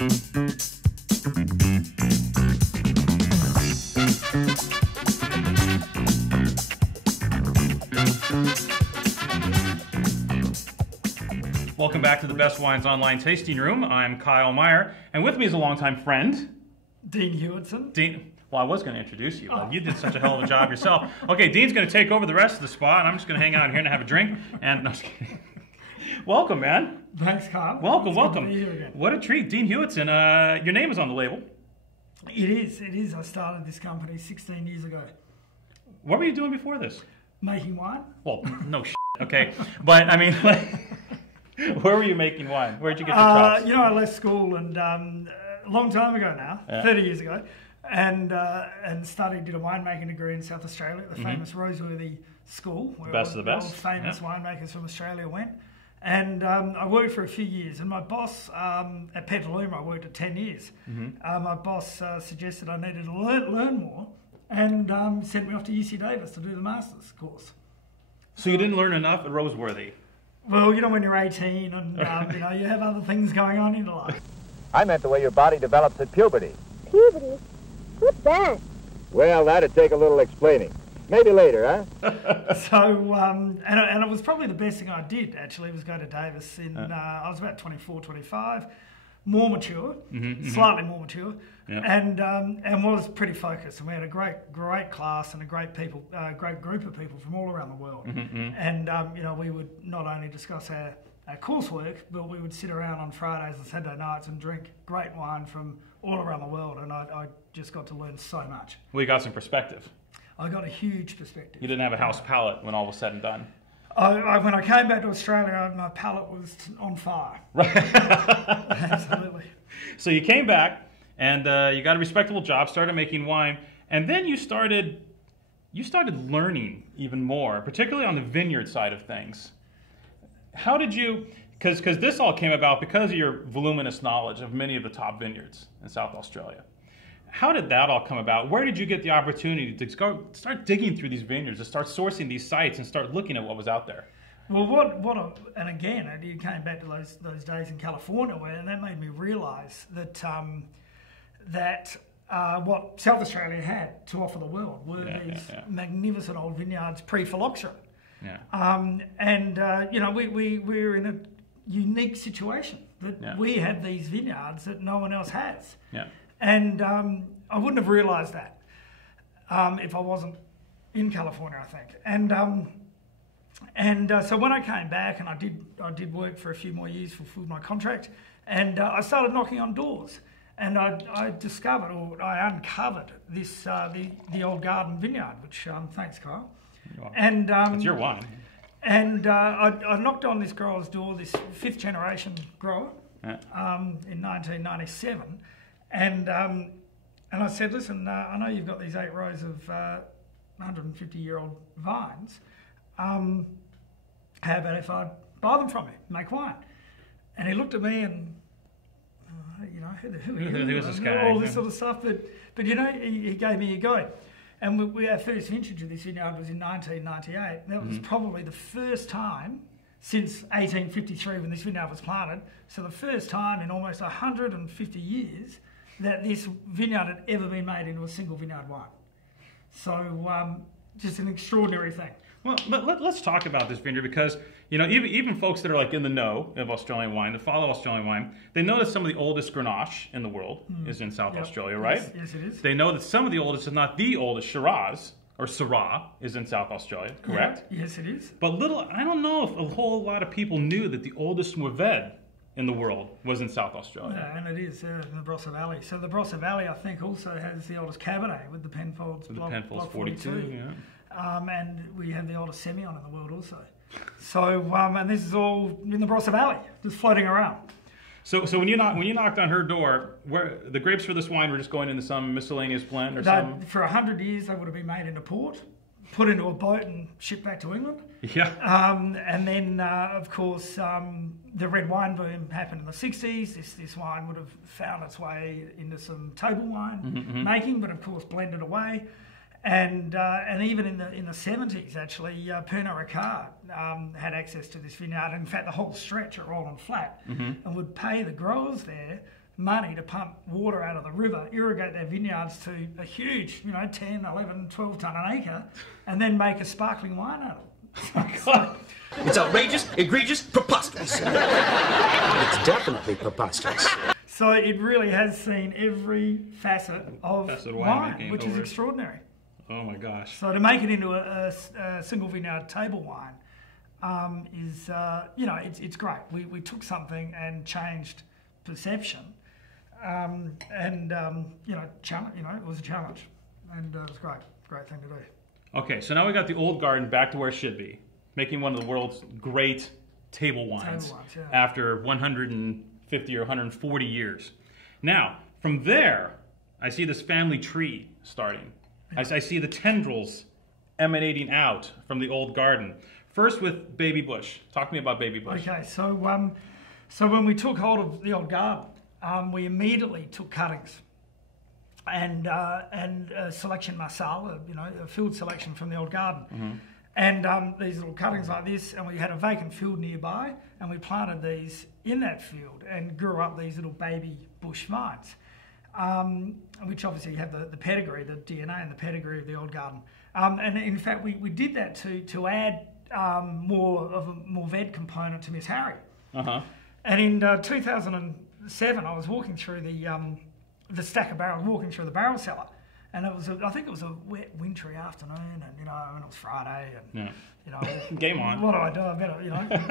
Welcome back to the Best Wines Online Tasting Room. I'm Kyle Meyer, and with me is a longtime friend, Dean Hewitson. Dean. Well, I was going to introduce you, but you did such a hell of a job yourself. Okay, Dean's going to take over the rest of the spot, and I'm just going to hang out here and have a drink. And no, just kidding. Welcome, man. Thanks, Kyle. Welcome, It's welcome. good to be here again. What a treat, Dean Hewitson. Your name is on the label. It is. I started this company 16 years ago. What were you doing before this? Making wine. Well, no shit. Okay, but I mean, like, where were you making wine? Where'd you get your chops? You know, I left school and a long time ago now, 30 years ago, and did a winemaking degree in South Australia at the famous Roseworthy School, where Best of the best. all famous winemakers from Australia went. And I worked for a few years, and my boss at Petaluma, I worked at 10 years. My boss suggested I needed to learn more, and sent me off to UC Davis to do the master's course. So you didn't learn enough at Roseworthy? Well, you know, when you're 18 and you know, you have other things going on in your life. I meant the way your body develops at puberty. Puberty? What's that? Well, that'd take a little explaining. Maybe later, huh? So, and it was probably the best thing I did, actually, was go to Davis. I was about 24, 25, more mature, slightly more mature, and was pretty focused. And we had a great class and a great group of people from all around the world. And, you know, we would not only discuss our coursework, but we would sit around on Fridays and Saturday nights and drink great wine from all around the world. And I just got to learn so much. We got some perspective. I got a huge perspective. You didn't have a house palate when all was said and done. When I came back to Australia, my palate was on fire. Right. Absolutely. So you came back and you got a respectable job, started making wine, and then you started learning even more, particularly on the vineyard side of things. How did you? Because this all came about because of your voluminous knowledge of many of the top vineyards in South Australia. How did that all come about? Where did you get the opportunity to start digging through these vineyards, to start sourcing these sites and start looking at what was out there? Well, and again, you came back to those days in California, and that made me realise that what South Australia had to offer the world were these magnificent old vineyards pre-phylloxera. You know, we were in a unique situation that we have these vineyards that no one else has. And I wouldn't have realised that if I wasn't in California, I think. So when I came back, and I did work for a few more years, fulfilled my contract, and I started knocking on doors, and I discovered, or I uncovered this the old garden vineyard, which thanks, Kyle. And it's your wine. And I knocked on this grower's door, this fifth generation grower, in 1997. And I said, listen, I know you've got these 8 rows of 150-year-old vines. How about if I buy them from you, make wine? And he looked at me and, you know, who was this guy? All this sort of stuff. But you know, he gave me a go. And our first vintage of this vineyard was in 1998. That was probably the first time since 1853 when this vineyard was planted. So the first time in almost 150 years that this vineyard had ever been made into a single vineyard wine. So just an extraordinary thing. Well, let's talk about this vineyard because, you know, even folks that are like in the know of Australian wine, that follow Australian wine, they know that some of the oldest Grenache in the world is in South Australia, right? Yes, it is. They know that some of the oldest, if not the oldest, Shiraz or Syrah is in South Australia, correct? Yeah, yes, it is. But I don't know if a whole lot of people knew that the oldest Mourvedre in the world was in South Australia. Yeah, and it is in the Barossa Valley. So the Barossa Valley, I think, also has the oldest Cabernet with the Penfolds Block 42. And we have the oldest Semillon in the world also. So, and this is all in the Barossa Valley, just floating around. So when you knocked on her door, where the grapes for this wine were just going into some miscellaneous blend or something? For 100 years, they would have been made in a port, put into a boat and shipped back to England. Yeah. And then, of course, the red wine boom happened in the 60s. This wine would have found its way into some table wine making, but of course blended away. And even in the 70s, actually, Pernod Ricard had access to this vineyard. In fact, the whole stretch at Roland Flat, and would pay the growers there money to pump water out of the river, irrigate their vineyards to a huge, 10, 11, 12 tonne an acre, and then make a sparkling wine out of it. It's outrageous, egregious, preposterous. It's definitely preposterous. So it really has seen every facet of wine, which is extraordinary. Oh my gosh. So to make it into a single vineyard table wine is, it's great. We took something and changed perception, it was a challenge, and it was great thing to do. Okay, so now we got the old garden back to where it should be, making one of the world's great table wines after 150 or 140 years. Now, from there, I see this family tree starting. I see the tendrils emanating out from the old garden. First with Baby Bush. Talk to me about Baby Bush. Okay, so when we took hold of the old garden, we immediately took cuttings and selection masala, a field selection from the old garden. Mm-hmm. And these little cuttings like this, and we had a vacant field nearby, and we planted these in that field and grew up these little Baby Bush vines, which obviously have the pedigree, the DNA and the pedigree of the old garden. And in fact, we did that to add more of a Mourvèdre component to Miss Harry. Uh-huh. And in 2007, I was walking through the stack of barrels, walking through the barrel cellar, and I think it was a wet, wintry afternoon, and it was Friday, and game on. What do I do? I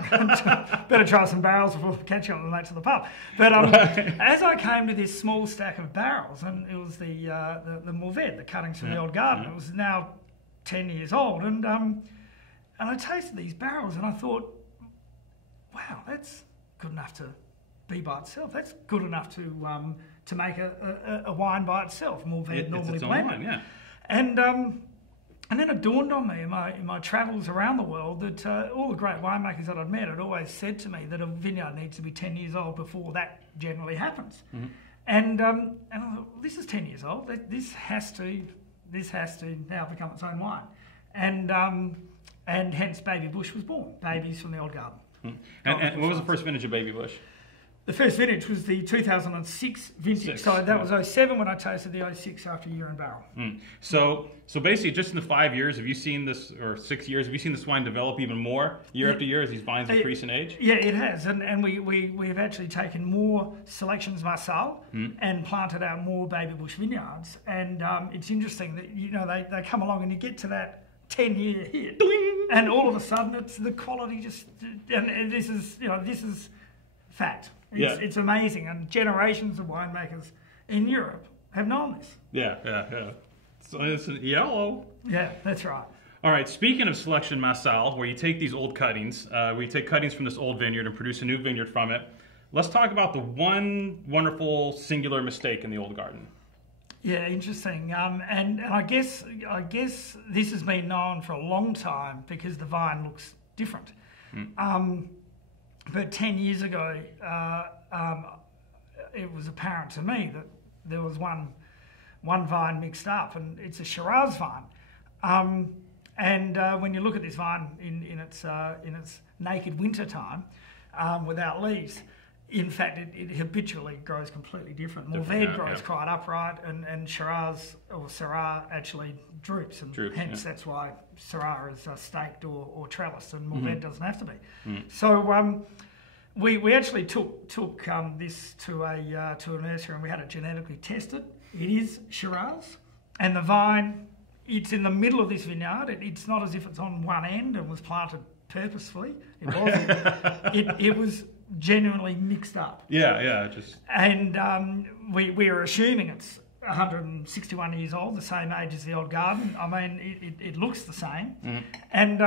better, better try some barrels before catching up with the mates at the pub. But as I came to this small stack of barrels, and it was the Mourvèdre, the cuttings from the old garden. It was now 10 years old, and I tasted these barrels, and I thought, wow, that's good enough to be by itself. That's good enough to make a wine by itself. Mourvèdre normally blended. Yeah. And then it dawned on me in my travels around the world that all the great winemakers that I'd met had always said to me that a vineyard needs to be 10 years old before that generally happens. Mm-hmm. And I thought, well, this is 10 years old. This has to now become its own wine. And hence Baby Bush was born. Babies from the old garden. Mm-hmm. And what was the first vintage of Baby Bush? The first vintage was the 2006 vintage. So that was 07 when I tasted the 06 after a year in barrel. Mm. So basically, just in the 5 years, have you seen this, or 6 years, have you seen this wine develop even more year after year as these vines increase in age? Yeah, it has. And we've actually taken more selections Marseille and planted out more Baby Bush vineyards. And it's interesting that, they come along and you get to that 10-year hit. Ding! And all of a sudden, it's the quality just... And this is fact. It's amazing, and generations of winemakers in Europe have known this. Yeah. So it's yellow. Yeah, that's right. All right, speaking of selection Marseille, where you take these old cuttings, we take cuttings from this old vineyard and produce a new vineyard from it. Let's talk about the one wonderful singular mistake in the old garden. Yeah, interesting. And I guess this has been known for a long time because the vine looks different. But 10 years ago, it was apparent to me that there was one vine mixed up, and it's a Shiraz vine. When you look at this vine in its naked winter time, without leaves, in fact, it habitually grows completely different. Mourvèdre grows quite upright, and Shiraz or Syrah actually droops, and hence that's why Syrah is staked or trellised, and Mourvèdre doesn't have to be. So we actually took this to a nursery, and we had it genetically tested. It is Shiraz, and the vine, it's in the middle of this vineyard. It's not as if it's on one end and was planted purposefully. It wasn't. It was genuinely mixed up. And we are assuming it's 161 years old, the same age as the old garden. I mean, it looks the same. And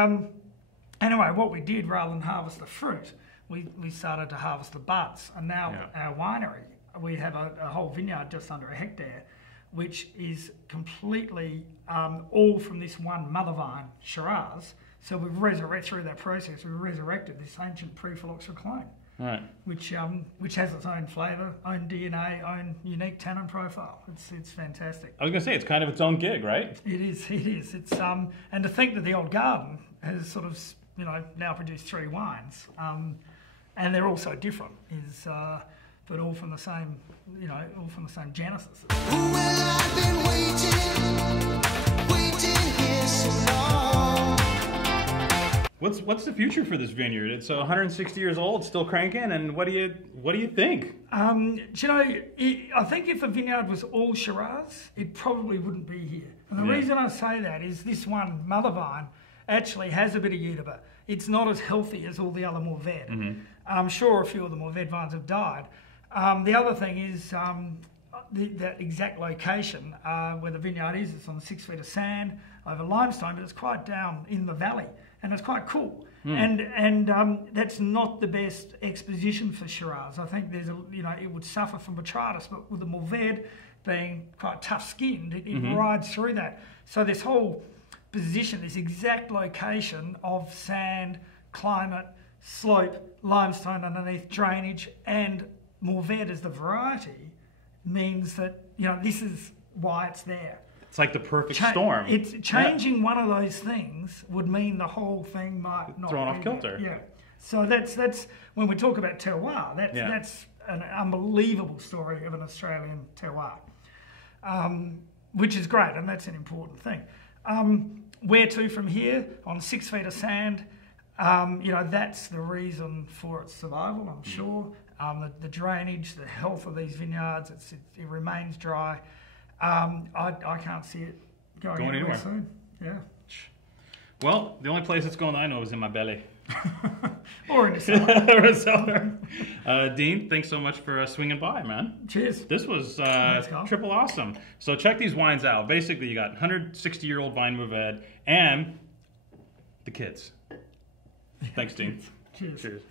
anyway, what we did, rather than harvest the fruit, we started to harvest the buds. And now our winery, we have a whole vineyard just under a hectare, which is completely all from this one mother vine, Shiraz. So we've resurrected through that process. We've resurrected this ancient pre-phylloxera clone. Right. Which has its own flavour, own DNA, own unique tannin profile. It's fantastic. I was going to say, it's kind of its own gig, right? It is. It's and to think that the old garden has sort of now produced 3 wines, and they're all so different, is but all from the same, all from the same genesis. Well, I've been waiting here so long. What's the future for this vineyard? It's 160 years old, still cranking, and what do you think? I think if a vineyard was all Shiraz, it probably wouldn't be here. And the reason I say that is this one mother vine actually has a bit of Yidaba. It's not as healthy as all the other Mourvèdre. Mm-hmm. I'm sure a few of the Mourvèdre vines have died. The other thing is that exact location where the vineyard is. It's on 6 feet of sand over limestone, but it's quite down in the valley, and it's quite cool. And that's not the best exposition for Shiraz. I think there's it would suffer from botrytis, but with the Mourvèdre being quite tough-skinned, it rides through that. So this whole position, this exact location of sand, climate, slope, limestone underneath, drainage, and Mourvèdre as the variety means that this is why it's there. It's like the perfect storm. It's changing one of those things would mean the whole thing might not thrown be off kilter. there. Yeah. So that's when we talk about terroir. That's an unbelievable story of an Australian terroir, which is great, and that's an important thing. Where to from here? On 6 feet of sand. That's the reason for its survival, I'm sure. The drainage, the health of these vineyards, it remains dry. I can't see it going anywhere soon. Yeah. Well, the only place it's going I know is in my belly. Or in the cellar. Dean, thanks so much for swinging by, man. Cheers. This was triple awesome. So check these wines out. Basically, you got 160-year-old vine Mourvèdre and the kids. Thanks, Dean. Cheers. Cheers.